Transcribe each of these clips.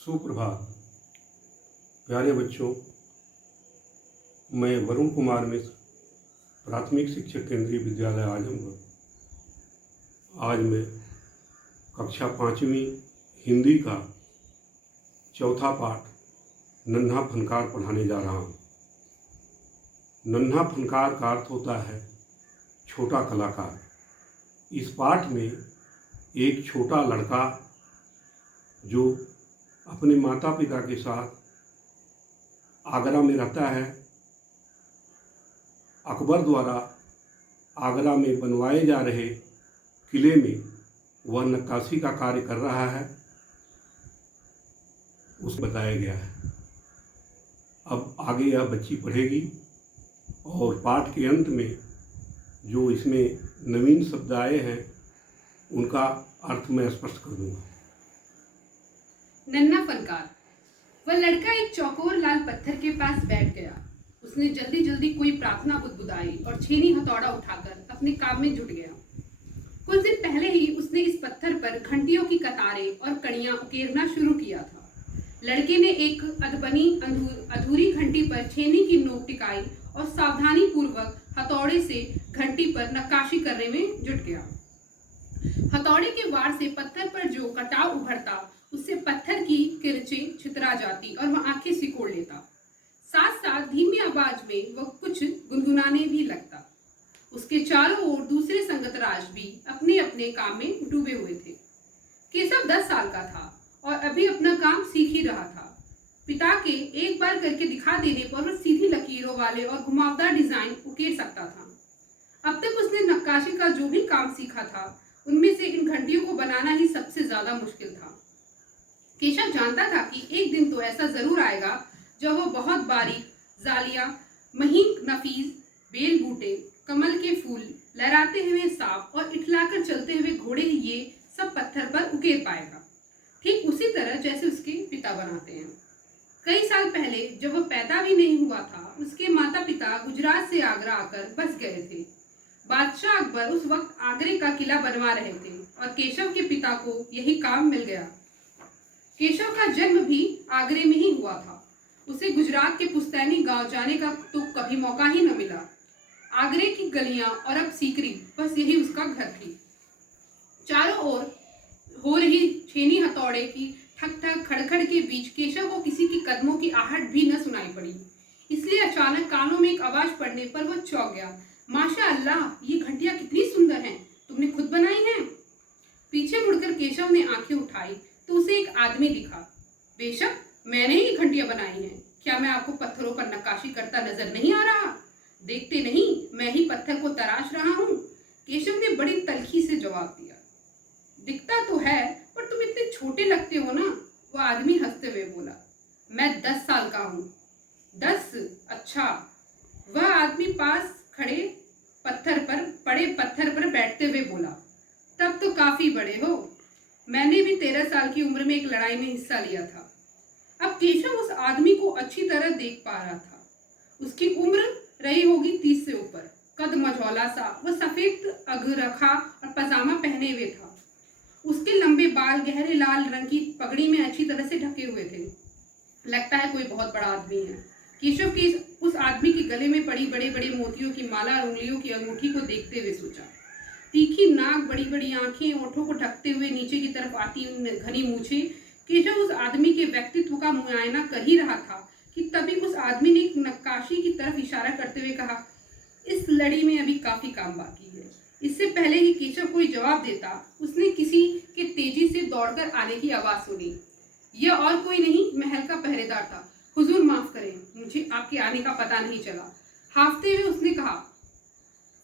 सुप्रभात प्यारे बच्चों, मैं वरुण कुमार मिश्र, प्राथमिक शिक्षक केंद्रीय विद्यालय आजमगढ़। आज मैं कक्षा 5वीं हिंदी का चौथा पाठ नन्हा फनकार पढ़ाने जा रहा हूँ। नन्हा फनकार का अर्थ होता है छोटा कलाकार। इस पाठ में एक छोटा लड़का जो अपने माता पिता के साथ आगरा में रहता है, अकबर द्वारा आगरा में बनवाए जा रहे किले में वह नक्काशी का कार्य कर रहा है, उस बताया गया है। अब आगे यह बच्ची पढ़ेगी और पाठ के अंत में जो इसमें नवीन शब्द आए हैं उनका अर्थ मैं स्पष्ट कर दूंगा। नन्हा फनकार। वह लड़का एक चौकोर लाल पत्थर के पास बैठ गया। उसने जल्दी जल्दी कोई प्रार्थना बुदबुदाई और छेनी हथौड़ा उठाकर अपने काम में जुट गया। कुछ दिन पहले ही उसने इस पत्थर पर घंटियों की कतारें और कड़ियां उकेरना शुरू किया था। लड़के ने एक अधबनी अधूरी घंटी पर छेनी की नोक टिकाई और सावधानी पूर्वक हथौड़े से घंटी पर नक्काशी करने में जुट गया। हथौड़े के वार से पत्थर पर जो कटाव उभरता, उससे पत्थर की किरचें छितरा जाती और वह आंखें सिकोड़ लेता। साथ साथ धीमी आवाज में वह कुछ गुनगुनाने भी लगता। उसके चारों ओर दूसरे संगतराज भी अपने अपने काम में डूबे हुए थे। केशव 10 साल का था और अभी अपना काम सीख ही रहा था। पिता के एक बार करके दिखा देने पर वह सीधी लकीरों वाले और घुमावदार डिजाइन उकेर सकता था। अब तक उसने नक्काशी का जो भी काम सीखा था, उनमें से इन घंटियों को बनाना ही सबसे ज्यादा मुश्किल था। केशव जानता था कि एक दिन तो ऐसा जरूर आएगा जब वह बहुत बारीक जालियां, महीन नफीस बेल बूटे, कमल के फूल, लहराते हुए सांप और इठलाकर चलते हुए घोड़े ये सब पत्थर पर उकेर पाएगा, ठीक उसी तरह जैसे उसके पिता बनाते हैं। कई साल पहले जब वह पैदा भी नहीं हुआ था, उसके माता पिता गुजरात से आगरा आकर बस गए थे। बादशाह अकबर उस वक्त आगरे का किला बनवा रहे थे और केशव के पिता को यही काम मिल गया। केशव का जन्म भी आगरे में ही हुआ था। उसे गुजरात के पुस्तैनी गांव जाने का तो कभी मौका ही न मिला। आगरे की गलियां और अब सीकरी, बस यही उसका घर थी। चारों ओर हो रही छेनी हथौड़े की ठक ठक खड़खड़ के बीच केशव को किसी की कदमों की आहट भी न सुनाई पड़ी। इसलिए अचानक कानों में एक आवाज पड़ने पर वह चौंक गया। माशा अल्लाह, ये घंटियां कितनी सुंदर हैं, तुमने खुद बनाई हैं? पीछे मुड़कर केशव ने आंखें उठाई तो उसे एक आदमी दिखा। बेशक मैंने ही घंटियां बनाई हैं। क्या मैं आपको पत्थरों पर नक्काशी करता नजर नहीं आ रहा? देखते नहीं, मैं ही पत्थर को तराश रहा हूँ। केशव ने बड़ी तल्खी से जवाब दिया। दिखता तो है, पर तुम इतने छोटे लगते हो ना। वह आदमी हंसते हुए बोला। मैं 10 साल का हूँ। 10? अच्छा। वह आदमी पास खड़े पत्थर पर बैठते हुए बोला। तब तो काफी बड़े हो। मैंने भी 13 साल की उम्र में एक लड़ाई में हिस्सा लिया था। अब केशव उस आदमी को अच्छी तरह देख पा रहा था। उसकी उम्र रही होगी 30 से ऊपर। कद मझौला सा, वह सफेद अगरखा और पजामा पहने हुए था। उसके लंबे बाल गहरे लाल रंग की पगड़ी में अच्छी तरह से ढके हुए थे। लगता है कोई बहुत बड़ा आदमी है। केशव की उस आदमी के गले में पड़ी बड़े बड़े मोतियों की माला और उंगलियों की अंगूठी को देखते हुए सोचा। तीखी नाक, बड़ी बड़ी आंखें, ओठों को ढकते हुए नीचे की तरफ आती घनी मूछें। केशव उस आदमी के व्यक्तित्व का मुआयना कर ही रहा था कि तभी उस आदमी ने एक नक्काशी की तरफ इशारा करते हुए कहा, इस लड़ी में अभी काफी काम बाकी है। इससे पहले ही केशव कोई जवाब देता, उसने किसी के तेजी से दौड़कर आने की आवाज सुनी। यह और कोई नहीं, महल का पहरेदार था। हुजूर माफ करें, मुझे आपके आने का पता नहीं चला, हाफते हुए उसने कहा।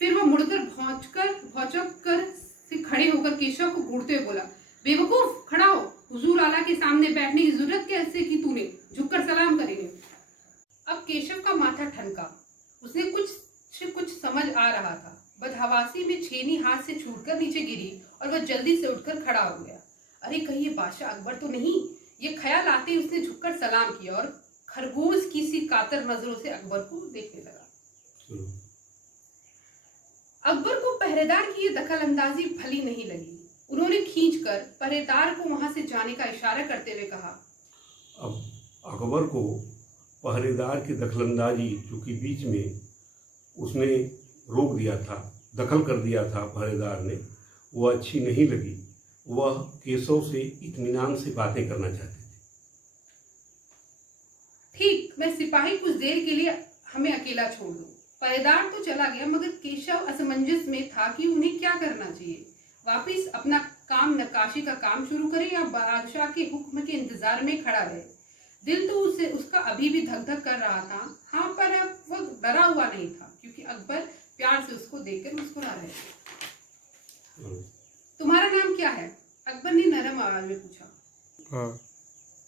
फिर वह मुड़कर भौचक कर से खड़े होकर केशव को घूरते हुए बोला, बेवकूफ, खड़ा हो। हुजूर आला के सामने बैठने की जरूरत कैसे की तूने? झुककर सलाम करेंगे। अब केशव का माथा ठनका। उसने कुछ समझ आ रहा था। बदहवासी में छेनी हाथ से छूटकर नीचे गिरी और वह जल्दी से उठकर खड़ा हो गया। अरे कहीं ये बादशाह अकबर तो नहीं? ये ख्याल आते ही उसने झुककर सलाम किया और खरगोश की सी कातर नजरों से अकबर को देखने लगा। अकबर को पहरेदार की ये दखलंदाजी भली नहीं लगी। उन्होंने खींचकर पहरेदार को वहां से जाने का इशारा करते हुए कहा, अब अकबर को पहरेदार की दखलंदाजी, चूँकि बीच में उसने रोक दिया था, दखल कर दिया था पहरेदार ने, वह अच्छी नहीं लगी। वह केशव से इत्मीनान से बातें करना चाहते थे। ठीक, मैं सिपाही कुछ देर के लिए हमें अकेला छोड़ दो। पहरेदार तो चला गया, मगर केशव असमंजस में था कि उन्हें क्या करना चाहिए। वापिस अपना काम, नक्काशी का काम शुरू करे या बादशाह के हुक्म के इंतजार में खड़ा रहे। दिल तो उसका अभी भी धक धक कर रहा था। हाँ, पर अब वह डरा हुआ नहीं था, क्योंकि अकबर प्यार से उसको देखकर मुस्कुरा रहे थे। तुम्हारा नाम क्या है? अकबर ने नरम आवाज में पूछा।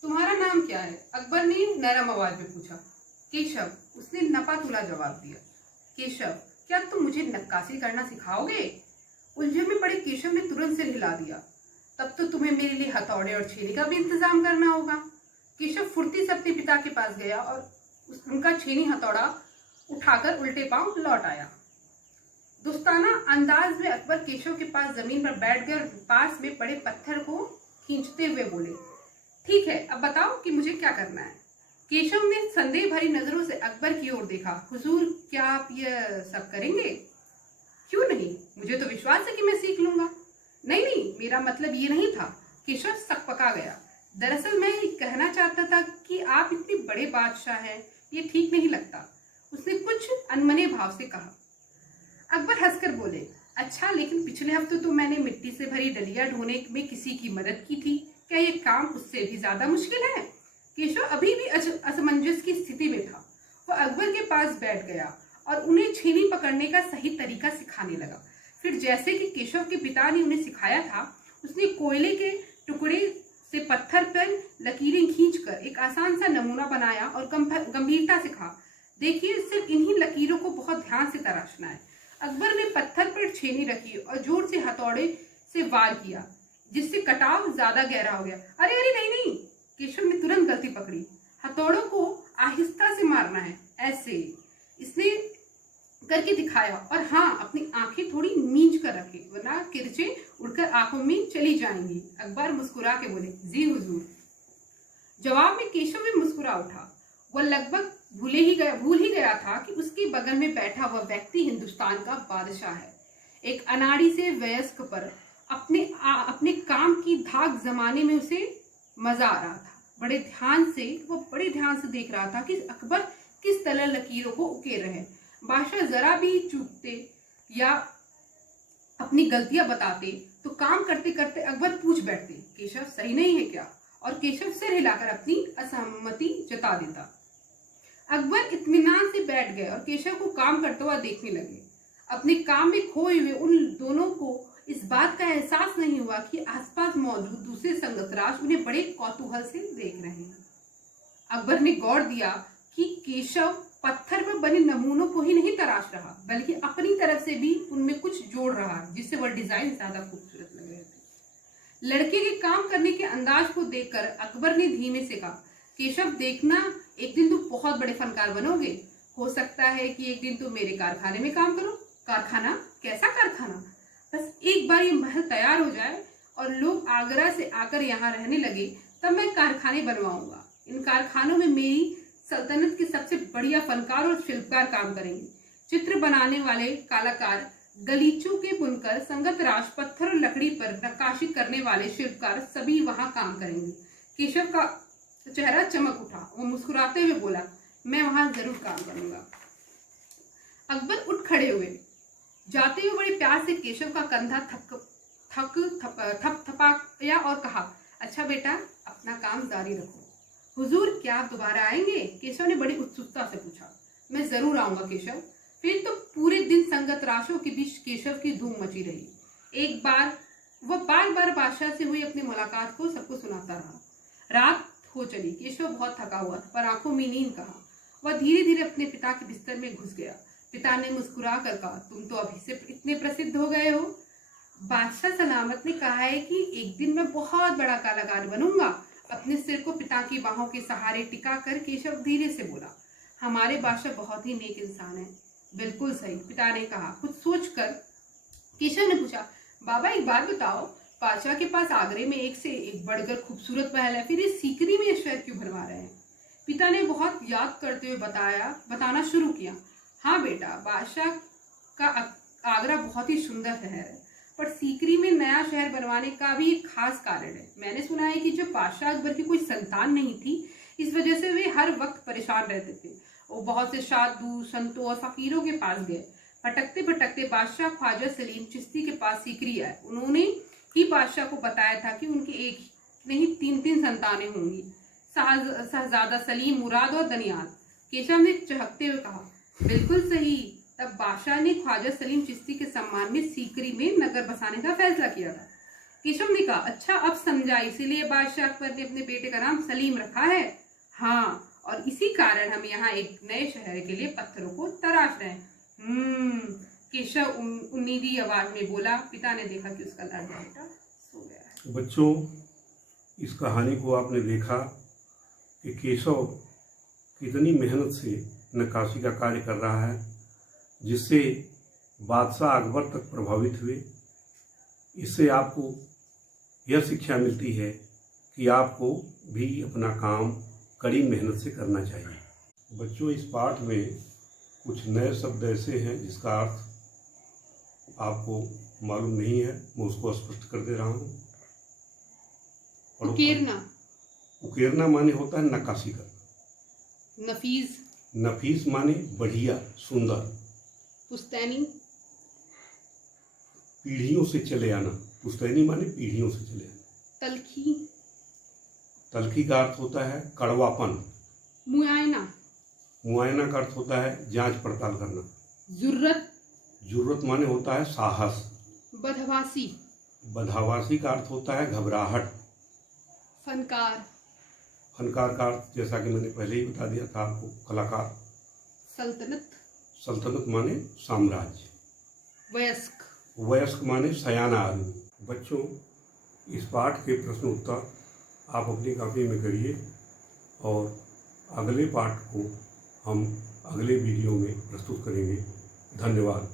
तुम्हारा नाम क्या है? अकबर ने नरम आवाज में पूछा। केशव, उसने नपा-तुला जवाब दिया। केशव, क्या तुम मुझे नक्काशी करना सिखाओगे? उलझन में पड़े केशव ने तुरंत सिर हिला दिया। तब तो तुम्हें मेरे लिए हथौड़े और छेनी का भी इंतजाम करना होगा। केशव फुर्ती से अपने पिता के पास गया और उनका छेनी हथौड़ा उठाकर उल्टे पांव लौट आया। दोस्ताना अंदाज में अकबर केशव के पास जमीन पर बैठ गए और पास में पड़े पत्थर को खींचते हुए बोले, ठीक है, अब बताओ कि मुझे क्या करना है। केशव ने संदेह भरी नजरों से अकबर की ओर देखा। हुजूर, क्या आप यह सब करेंगे? क्यों नहीं, मुझे तो विश्वास है कि मैं सीख लूंगा। नहीं, मेरा मतलब ये नहीं था। केशव सकपका गया। दरअसल मैं कहना चाहता था कि आप इतने बड़े बादशाह हैं, ये ठीक नहीं लगता। उसने कुछ अनमने भाव से कहा। अकबर हंसकर बोले, अच्छा, लेकिन पिछले हफ्ते तो मैंने मिट्टी से भरी डलिया ढोने में किसी की मदद की थी। क्या ये काम उससे भी ज्यादा मुश्किल है? केशव अभी भी असमंजस की स्थिति में था। वह अकबर के पास बैठ गया और उन्हें छेनी पकड़ने का सही तरीका सिखाने लगा। फिर जैसे कि केशव के पिता ने उन्हें सिखाया था, उसने कोयले के टुकड़े से पत्थर पर लकीरें खींचकर एक आसान सा नमूना बनाया और गंभीरता से कहा, देखिए, सिर्फ इन्हीं लकीरों को बहुत ध्यान से तराशना है। अकबर ने पत्थर पर छेनी रखी और जोर से हथौड़े से वार किया, जिससे कटाव ज्यादा गहरा हो गया। अरे नहीं, केशव ने तुरंत गलती पकड़ी। हथौड़ों को आहिस्ता से मारना है, ऐसे। इसने करके दिखाया। और हाँ, अपनी आंखें थोड़ी मींच कर रखे, वरना किरचे उड़कर आंखों में चली जाएंगी। अकबर मुस्कुरा के बोले, जी हुजूर। जवाब में केशव भी मुस्कुरा उठा। वह लगभग भूल ही गया था कि उसके बगल में बैठा हुआ व्यक्ति हिंदुस्तान का बादशाह है। एक अनाड़ी से वयस्क पर अपने काम की धाक जमाने में उसे मजा आ रहा था। बड़े ध्यान से देख रहा था कि अकबर किस तरह लकीरों को उकेर रहे। बादशाह जरा भी चूकते या अपनी गलतियां बताते तो काम करते करते अकबर पूछ बैठते, केशव सही नहीं है क्या? और केशव सिर हिलाकर अपनी असहमति जता देता। अकबर इत्मीनान से बैठ गए और केशव को काम करता हुआ देखने लगे। अपने काम में खोए हुए उन दोनों को इस बात का एहसास नहीं हुआ कि आसपास मौजूद दूसरे संगतराज उन्हें बड़े कौतूहल से देख रहे हैं। अकबर ने गौर दिया कि केशव पत्थर पर बने नमूनों को ही नहीं तराश रहा, बल्कि अपनी तरफ से भी उनमें कुछ जोड़ रहा, जिससे वह डिजाइन ज्यादा खूबसूरत लग रहे थे। लड़के के काम करने के अंदाज को देखकर अकबर ने धीमे से कहा, केशव, देखना, एक दिन तुम बहुत बड़े फनकार बनोगे। हो सकता है कि एक दिन तुम मेरे कारखाने में काम करो। कारखाना? कैसा कारखाना? बस एक बार ये महल तैयार हो जाए और लोग आगरा से आकर यहाँ रहने लगे, तब मैं कारखाने बनवाऊंगा। इन कारखानों में मेरी सल्तनत के सबसे बढ़िया फनकार और शिल्पकार काम करेंगे। चित्र बनाने वाले कलाकार, गलीचों के बुनकर, संगतराज, पत्थर और लकड़ी पर नक्काशी करने वाले शिल्पकार सभी वहां काम करेंगे। केशव का चेहरा चमक उठा। वो मुस्कुराते हुए बोला, मैं वहां जरूर काम करूंगा। अकबर उठ खड़े हुए। जाते हुए बड़े प्यार से केशव का कंधा थपथपाया और कहा, अच्छा बेटा, अपना काम जारी रखो। हुजूर, क्या आप दोबारा आएंगे? केशव ने बड़ी उत्सुकता से पूछा। मैं जरूर आऊंगा केशव। फिर तो पूरे दिन संगत राशों के बीच केशव की धूम मची रही। एक बार वह बार बार बादशाह से हुई अपनी मुलाकात को सबको सुनाता रहा। रात हो चली। केशव बहुत थका हुआ था, पर आंखों में नींद कहाँ। वह धीरे धीरे अपने पिता के बिस्तर में घुस गया। पिता ने मुस्कुरा कर कहा, तुम तो अभी से इतने प्रसिद्ध हो गए हो। बादशाह सलामत ने कहा है कि एक दिन मैं बहुत बड़ा कलाकार बनूंगा। अपने सिर को पिता की बाहों के सहारे टिका कर केशव धीरे से बोला, हमारे बादशाह बहुत ही नेक इंसान है। बिल्कुल सही, पिता ने कहा। कुछ सोचकर केशव ने पूछा, बाबा, एक बात बताओ, बादशाह के पास आगरे में एक से एक बढ़कर खूबसूरत महल है, फिर इस सीकरी में ये शहर क्यों बनवा रहे हैं? पिता ने बहुत याद करते हुए बताना शुरू किया। हाँ बेटा, बादशाह का आगरा बहुत ही सुंदर शहर है, पर सीकरी में नया शहर बनवाने का भी एक खास कारण है। मैंने सुना है कि जब बादशाह अकबर की कोई संतान नहीं थी, इस वजह से वे हर वक्त परेशान रहते थे। वो बहुत से साधु संतों और फकीरों के पास गए। भटकते भटकते बादशाह ख्वाजा सलीम चिश्ती के पास सीकरी आए। उन्होंने ही बादशाह को बताया था कि उनकी एक नहीं तीन संतानें होंगी, शहजादा सलीम, मुराद और दनियाल। केशव ने चहकते हुए कहा, बिल्कुल सही। तब बादशाह ने ख्वाजा सलीम चिश्ती के सम्मान में सीकरी में नगर बसाने का फैसला किया था। केशव ने कहा, अच्छा अब समझा, इसीलिए बादशाह अकबर ने अपने बेटे का नाम सलीम रखा है। हाँ, और इसी कारण हम यहाँ एक नए शहर के लिए पत्थरों को तराश रहे हैं। केशव उम्मीदी आवाज में बोला। पिता ने देखा कि उसका लाडला बेटा सो गया है। बच्चों, इस कहानी को आपने देखा कि केशव कितनी मेहनत से नक्काशी का कार्य कर रहा है, जिससे बादशाह अकबर तक प्रभावित हुए। इससे आपको यह शिक्षा मिलती है कि आपको भी अपना काम कड़ी मेहनत से करना चाहिए। बच्चों, इस पाठ में कुछ नए शब्द ऐसे हैं जिसका अर्थ आपको मालूम नहीं है, मैं उसको स्पष्ट कर दे रहा हूँ। उकेरना माने होता है नक्काशी करना। नफीस माने बढ़िया, सुंदर। पुश्तैनी, पीढ़ियों से चले आना। पुश्तैनी माने पीढ़ियों से चले आना। तलखी का अर्थ होता है कड़वापन। मुआयना का अर्थ होता है जांच पड़ताल करना। जुर्रत माने होता है साहस। बदहवासी का अर्थ होता है घबराहट। फनकार का अर्थ जैसा कि मैंने पहले ही बता दिया था आपको, कलाकार। सल्तनत माने साम्राज्य। वयस्क माने सयाना आदमी। बच्चों, इस पाठ के प्रश्न उत्तर आप अपनी कॉपी में करिए और अगले पाठ को हम अगले वीडियो में प्रस्तुत करेंगे। धन्यवाद।